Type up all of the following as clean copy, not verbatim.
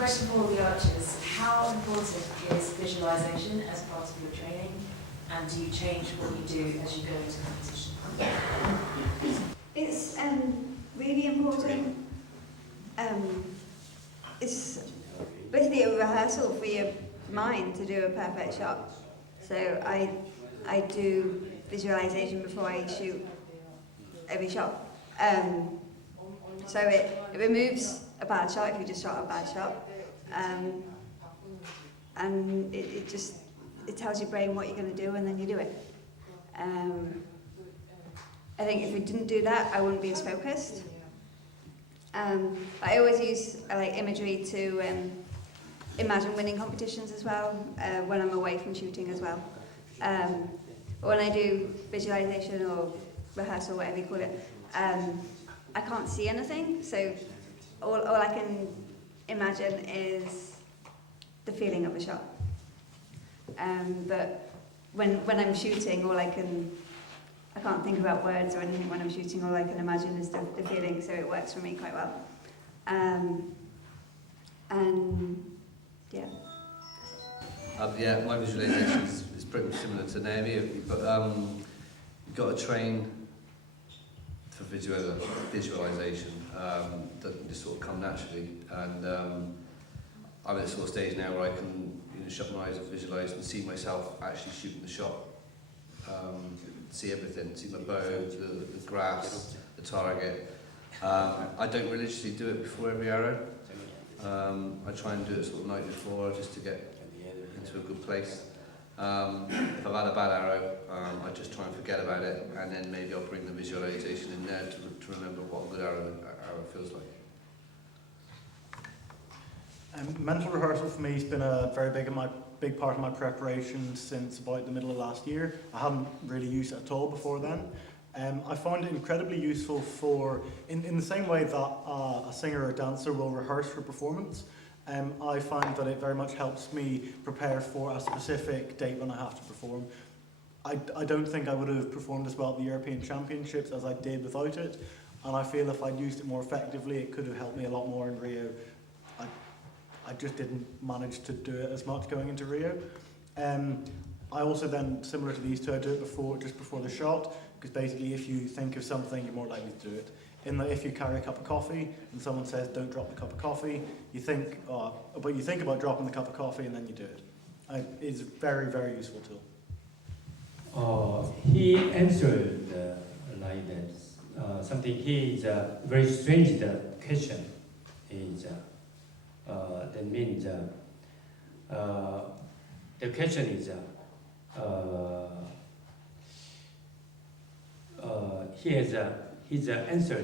question for all the archers. How important is visualization as part of your training? And do you change what you do as you go into competition? It's really important. It's basically a rehearsal for your mind to do a perfect shot. So I do visualization before I shoot every shot. So it removes a bad shot if you just shot a bad shot. And it tells your brain what you're going to do, and then you do it. I think if we didn't do that, I wouldn't be as focused. I always use imagery to imagine winning competitions as well, when I'm away from shooting as well. But when I do visualization or rehearsal, whatever you call it, I can't see anything, so all I can imagine is the feeling of a shot. But when I'm shooting, I can't think about words or anything when I'm shooting. All I can imagine is the feeling, so it works for me quite well. And yeah. Yeah, my visualization is pretty much similar to Naomi, but you've got to train for visualization. Doesn't just sort of come naturally, and I'm at the sort of stage now where I can shut my eyes and visualize and see myself actually shooting the shot. See everything, see my bow, the grass, the target. I don't religiously do it before every arrow. I try and do it sort of night before just to get into a good place. If I've had a bad arrow, I just try and forget about it, and then maybe I'll bring the visualization in there to remember what a good arrow feels like. Mental rehearsal for me has been a very big part of my preparation since about the middle of last year. I hadn't really used it at all before then. I found it incredibly useful in the same way that a singer or dancer will rehearse for performance. I find that it very much helps me prepare for a specific date when I have to perform. I don't think I would have performed as well at the European Championships as I did without it, and I feel if I'd used it more effectively, it could have helped me a lot more in Rio. I just didn't manage to do it as much going into Rio. I also then, similar to these two, I do it just before the shot, because basically if you think of something, you're more likely to do it. In that if you carry a cup of coffee and someone says don't drop the cup of coffee, you think about dropping the cup of coffee and then you do it. It's a very, very useful tool. He answered like that. Something he is very strange question is that means the question is his answer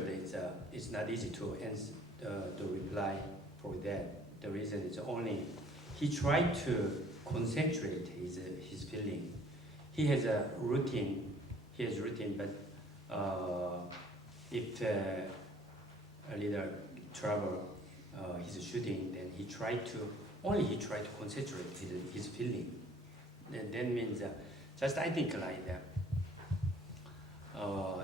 is not easy to answer to reply for that. The reason is only he tried to concentrate his feeling. He has a routine. But if a leader trouble his shooting, then he tried to concentrate his feeling. And that means just I think like that.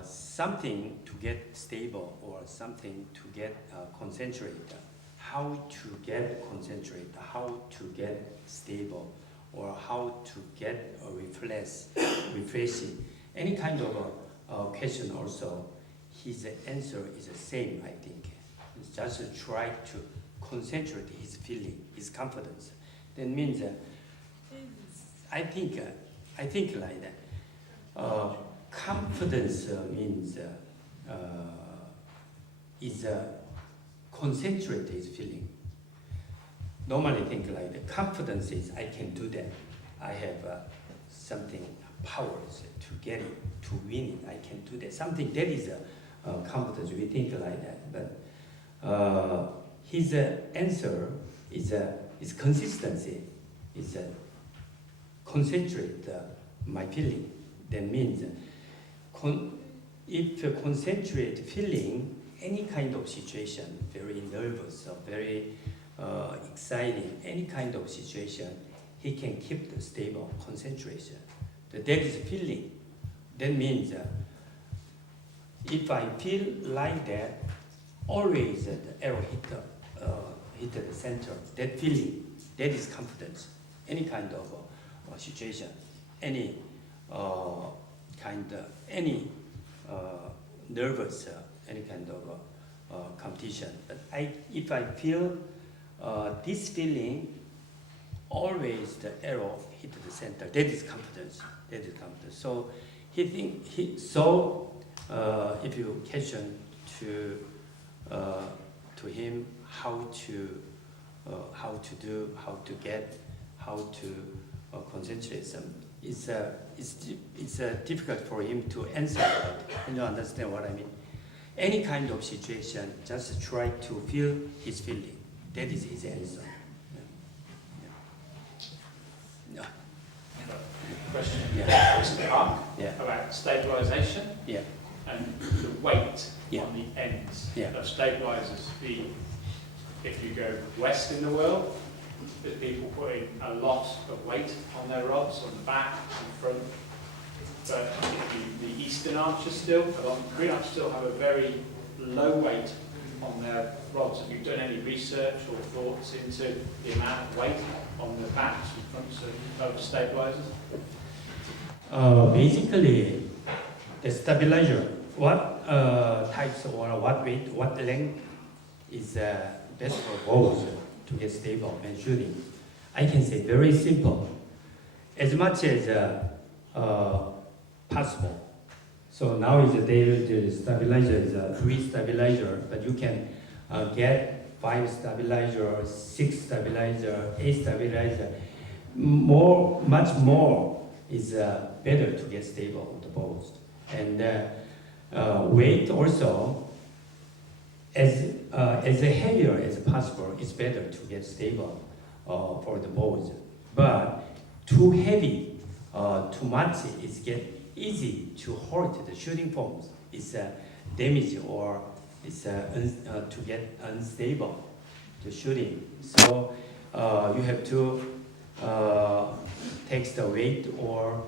Something to get stable or something to get concentrate. How to get concentrate, how to get stable, or how to get refreshing. Any kind of question also, his answer is the same, I think. It's just to try to concentrate his feeling, his confidence. That means, I think like that. Confidence means is concentrate his feeling. Normally think like that. Confidence is I can do that. I have something powers to get it, to win it. I can do that. Something that is confidence. We think like that. But his answer is consistency. Is concentrate my feeling. That means if concentrate feeling any kind of situation, very nervous or very exciting, any kind of situation, he can keep the stable concentration. That is feeling. That means if I feel like that, always the arrow hit the center. That feeling, that is confidence. Any kind of situation, any nervous, any kind of competition. But if I feel this feeling, always the arrow hit the center. That is confidence. That is confidence. So if you question to him how to concentrate some, it's difficult for him to answer that. And you understand what I mean? Any kind of situation, just try to feel his feeling. That is his answer. Yeah. Question Yeah. for Mr. Park Yeah. about stabilisation Yeah. and the weight Yeah. on the ends Yeah. of stabilisers. If you go west in the world, there's people putting a lot of weight on their rods, on the back and front. But the eastern archers still, a lot of the Korean archers still have a very low weight on their rods. Have you done any research or thoughts into the amount of weight on the backs and fronts of stabilisers? Basically, the stabilizer, what types or what weight, what length is best for bows to get stable when shooting? I can say very simple, as much as possible. So now is the stabilizer is a 3 stabilizer, but you can get 5 stabilizer, 6 stabilizer, 8 stabilizer. Much more is better to get stable on the bows. And weight also, as heavier as possible, is better to get stable for the bows. But too heavy, too much, is get easy to hurt the shooting forms. It's damage or it's to get unstable the shooting. So you have to take the weight or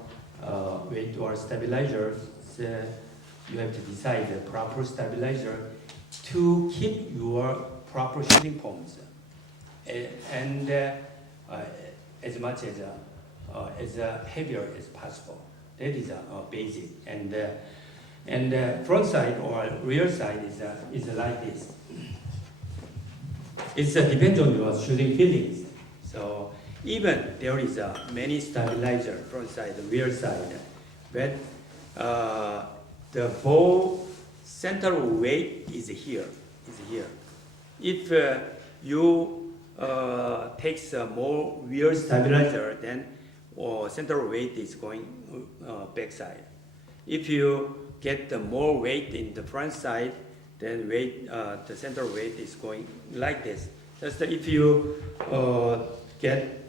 stabilizer. You have to decide the proper stabilizer to keep your proper shooting forms, and as much as heavier as possible. That is basic. And front side or rear side is like this. It depends on your shooting feelings. So even there is many stabilizer, front side, rear side, but the bow center weight is here. If you takes more rear stabilizer, then center weight is going backside. If you get the more weight in the front side, then the center weight is going like this. Just if you get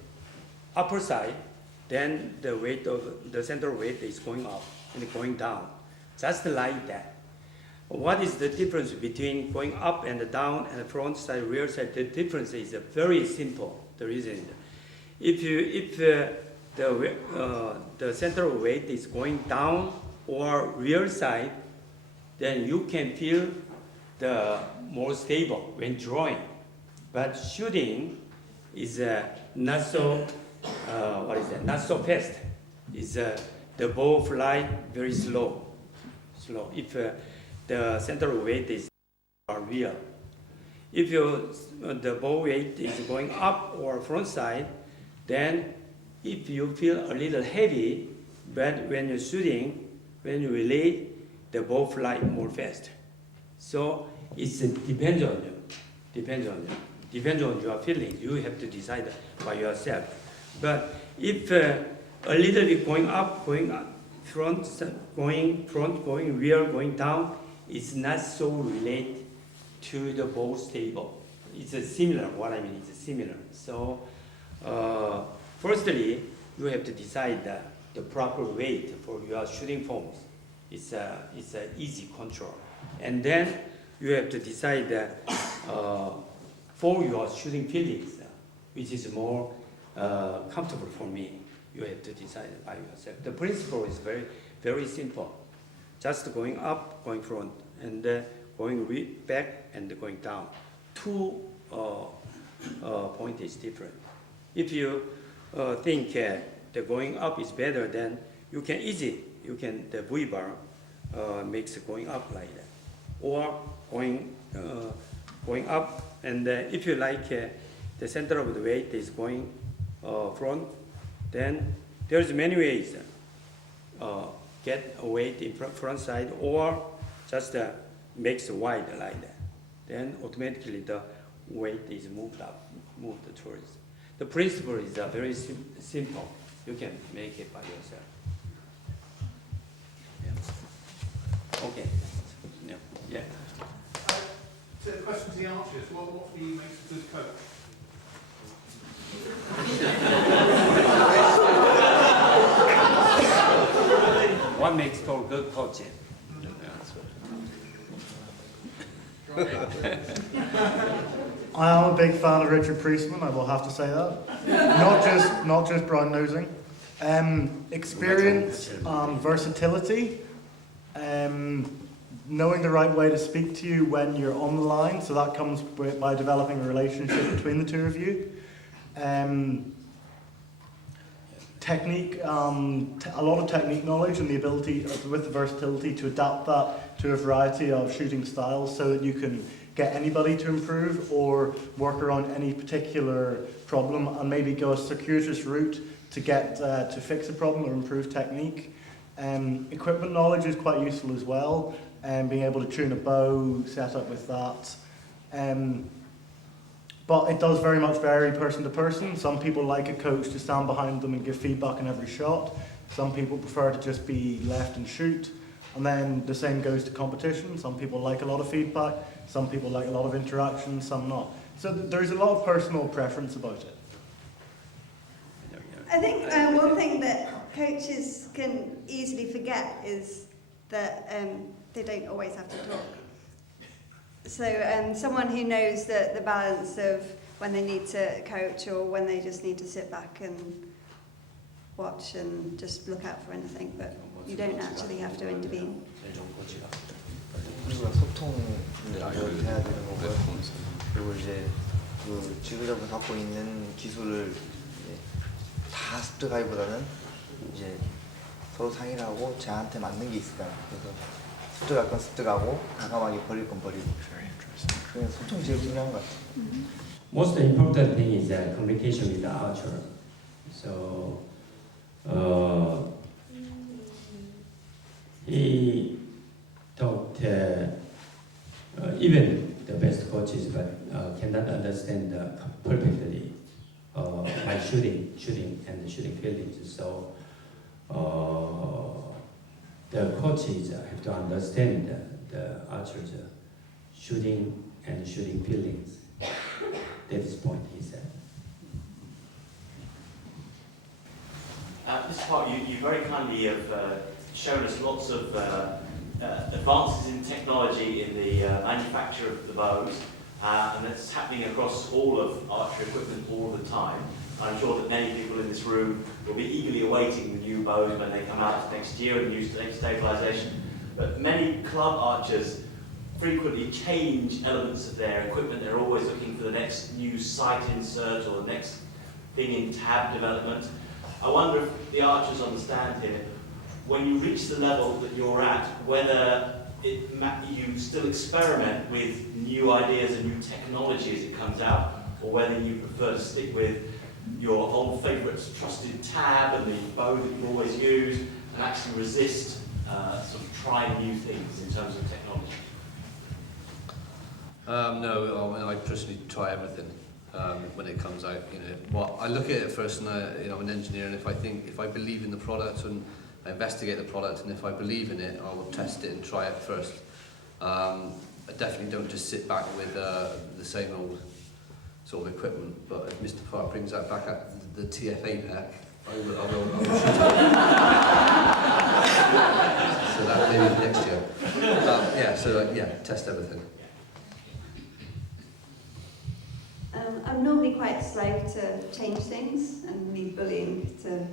upper side, then the weight of the center weight is going up and going down, just like that. What is the difference between going up and down and front side, rear side? The difference is very simple. The reason, if the center weight is going down or rear side, then you can feel the more stable when drawing. But shooting is not so not so fast. Is the bow fly very slow. If the center weight is rear. If the bow weight is going up or front side, then if you feel a little heavy, but when you're shooting, when you release, the bow fly more fast. So it depends on you. Depends on your feelings. You have to decide by yourself. But if a little bit going up, front, going rear, going down, it's not so related to the bow stable. It's similar. What I mean is similar. So firstly, you have to decide the proper weight for your shooting forms. It's a easy control. And then you have to decide for your shooting feelings, which is more comfortable for me. You have to decide by yourself. The principle is very, very simple. Just going up, going front, and going back and going down. Two point is different. If you think the going up is better, then you can the V bar makes going up like that, or going up. And if you like the center of the weight is going front, then there's many ways. Get a weight in front side, or just makes wide like that. Then automatically the weight is moved towards. The principle is very simple. You can make it by yourself. Yeah. Okay. Yeah. So the question to the archers, what for you makes a good coach? What makes for good coaching? I am a big fan of Richard Priestman, I will have to say that. Not just brown nosing. Experience, versatility, knowing the right way to speak to you when you're on the line, so that comes by developing a relationship between the two of you. Technique, a lot of technique knowledge and the ability, with the versatility, to adapt that to a variety of shooting styles so that you can get anybody to improve or work around any particular problem and maybe go a circuitous route to get to fix a problem or improve technique. Equipment knowledge is quite useful as well, and being able to tune a bow, set up with that. But it does very much vary person to person. Some people like a coach to stand behind them and give feedback in every shot. Some people prefer to just be left and shoot. And then the same goes to competition. Some people like a lot of feedback. Some people like a lot of interaction, some not. So there's a lot of personal preference about it. I think one thing that coaches can easily forget is that they don't always have to talk. So someone who knows the balance of when they need to coach or when they just need to sit back and watch and just look out for anything, but you don't actually have to intervene. 우리가 소통을 해야 되는 거고요. 그리고 이제 그 지도자가 갖고 있는 기술을 이제 다 습득하기보다는 이제 서로 상의를 하고 저한테 맞는 게 있을까. 그래서 습득할 건 습득하고 과감하게 버릴 건 버리고. 그냥 소통이 제일 중요한 것 같아요. Most important thing is communication with the archer. So he taught even the best coaches, but cannot understand perfectly my shooting and shooting feelings. So the coaches have to understand the archers' shooting and shooting feelings. That is point, he said. Mr. Park, you very kindly have shown us lots of advances in technology in the manufacture of the bows, and that's happening across all of archery equipment all the time. I'm sure that many people in this room will be eagerly awaiting the new bows when they come out next year and new stabilisation. But many club archers frequently change elements of their equipment. They're always looking for the next new sight insert or the next thing in tab development. I wonder if the archers understand here, when you reach the level that you're at, whether you still experiment with new ideas and new technology as it comes out, or whether you prefer to stick with your old favourite trusted tab and the bow that you've always used, and actually resist sort of trying new things in terms of technology. No, I personally try everything when it comes out. I look at it first, and I'm an engineer, and if I believe in the product and I investigate the product, and if I believe in it, I will test it and try it first. I definitely don't just sit back with the same old sort of equipment. But if Mr. Park brings that back at the TFA pack, I will shoot it. So that maybe next year. Test everything. I'm normally quite slow to change things and need bullying to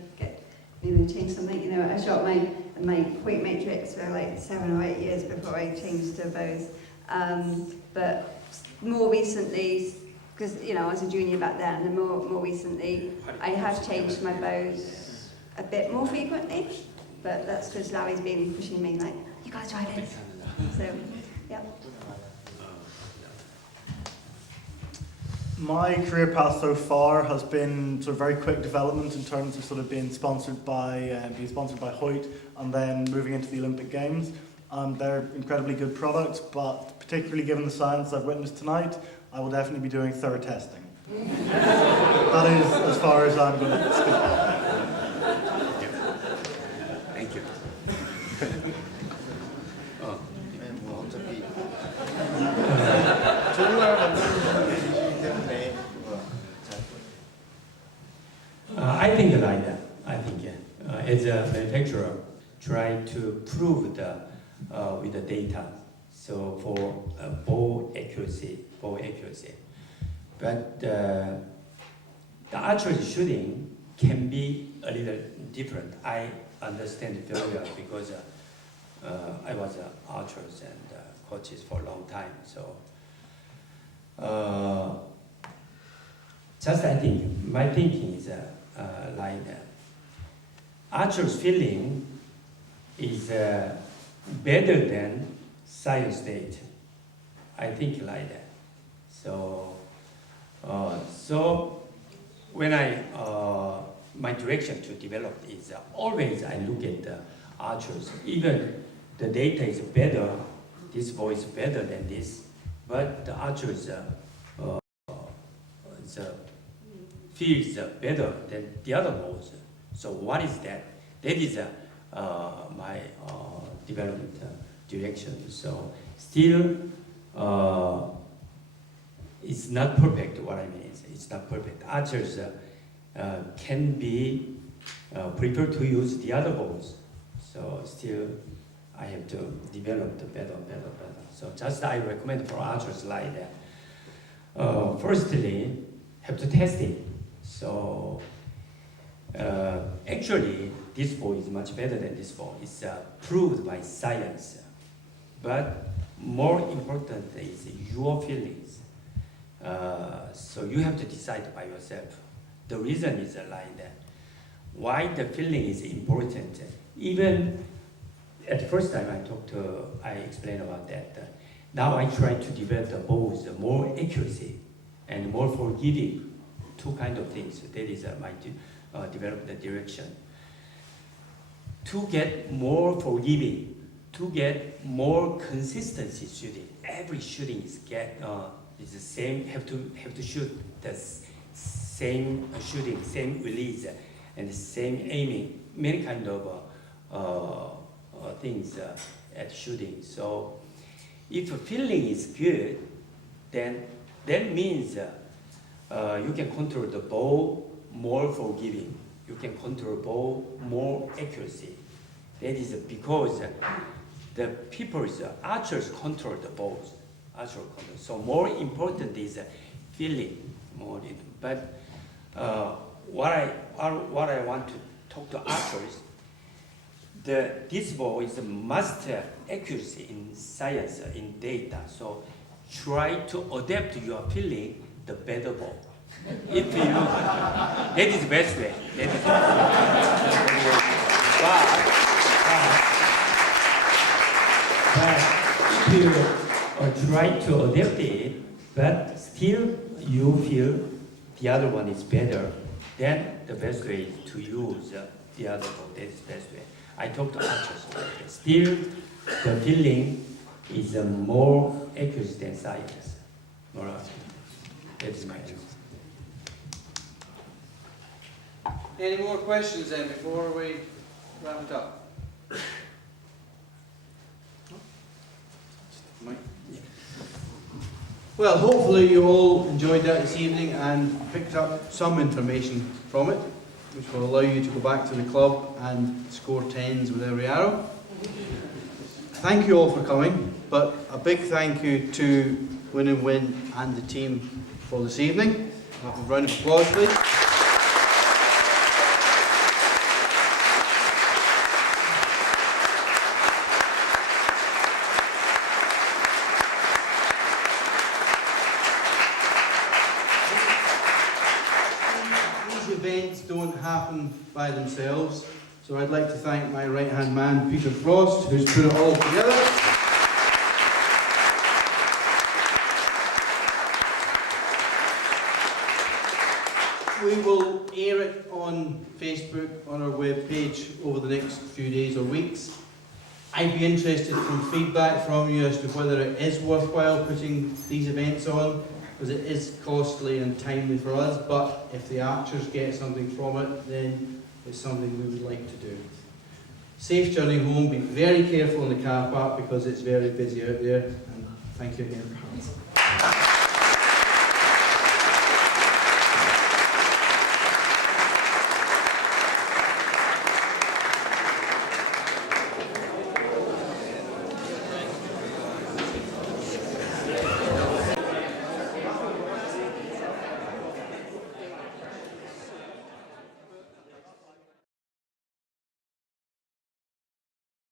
change something. I shot my point matrix for like 7 or 8 years before I changed to bows. But more recently, because I was a junior back then, and more recently, I have changed my bows a bit more frequently, but that's because Larry's been pushing me like, you gotta try this. So, yeah. My career path so far has been sort of very quick development in terms of sort of being sponsored by Hoyt and then moving into the Olympic Games. They're incredibly good products, but particularly given the science I've witnessed tonight, I will definitely be doing thorough testing. That is as far as I'm going to speak. Thank you. 뭐 어차피 좋은 걸 만드는 분이시기 때문에 잘. I think like that. I think as a manufacturer, try to prove with the data. So for ball accuracy. But the archery shooting can be a little different. I understand it very well because I was an archer and coaches for a long time. So just I think my thinking is like archer's feeling is better than science data. I think like that. So when I my direction to develop is always I look at the archers. Even the data is better, this ball is better than this, but the archers feels better than the other balls. So what is that? That is my development direction. So still, it's not perfect. What I mean is, it's not perfect. Archers can be prefer to use the other balls. So still, I have to develop the better. So just I recommend for archers like that. Firstly, have to test it. So actually, this ball is much better than this ball. It's proved by science. But more important is your feelings. So you have to decide by yourself. The reason is like that. Why the feeling is important. Even at the first time I explained about that. Now I try to develop the balls more accuracy and more forgiving. Two kind of things. That is my development direction. To get more forgiving, to get more consistency shooting. Every shooting is the same. Have to shoot the same shooting, same release, and the same aiming. Many kind of things at shooting. So if a feeling is good, then that means you can control the ball more forgiving. You can control ball more accuracy. That is because the people's archers control the balls. So more important is feeling more. But what I want to talk to archers, this ball is a master accuracy in science, in data. So try to adapt your feeling the better ball. If you, that is the best way. That is but if you try to adapt it, but still you feel the other one is better, then the best way is to use the other ball. That is the best way. I talk to archers. Still, the feeling is more accurate than science. More accurate. That is my answer. Any more questions then before we wrap it up? Mike? Well, hopefully you all enjoyed that this evening and picked up some information from it, which will allow you to go back to the club and score tens with every arrow. Thank you all for coming, but a big thank you to Win and Win and the team for this evening. Have a round of applause, please. happen by themselves. So I'd like to thank my right-hand man, Peter Frost, who's put it all together. We will air it on Facebook, on our webpage, over the next few days or weeks. I'd be interested in feedback from you as to whether it is worthwhile putting these events on, because it is costly and timely for us, but if the archers get something from it, then it's something we would like to do. Safe journey home, be very careful in the car park because it's very busy out there, and thank you again.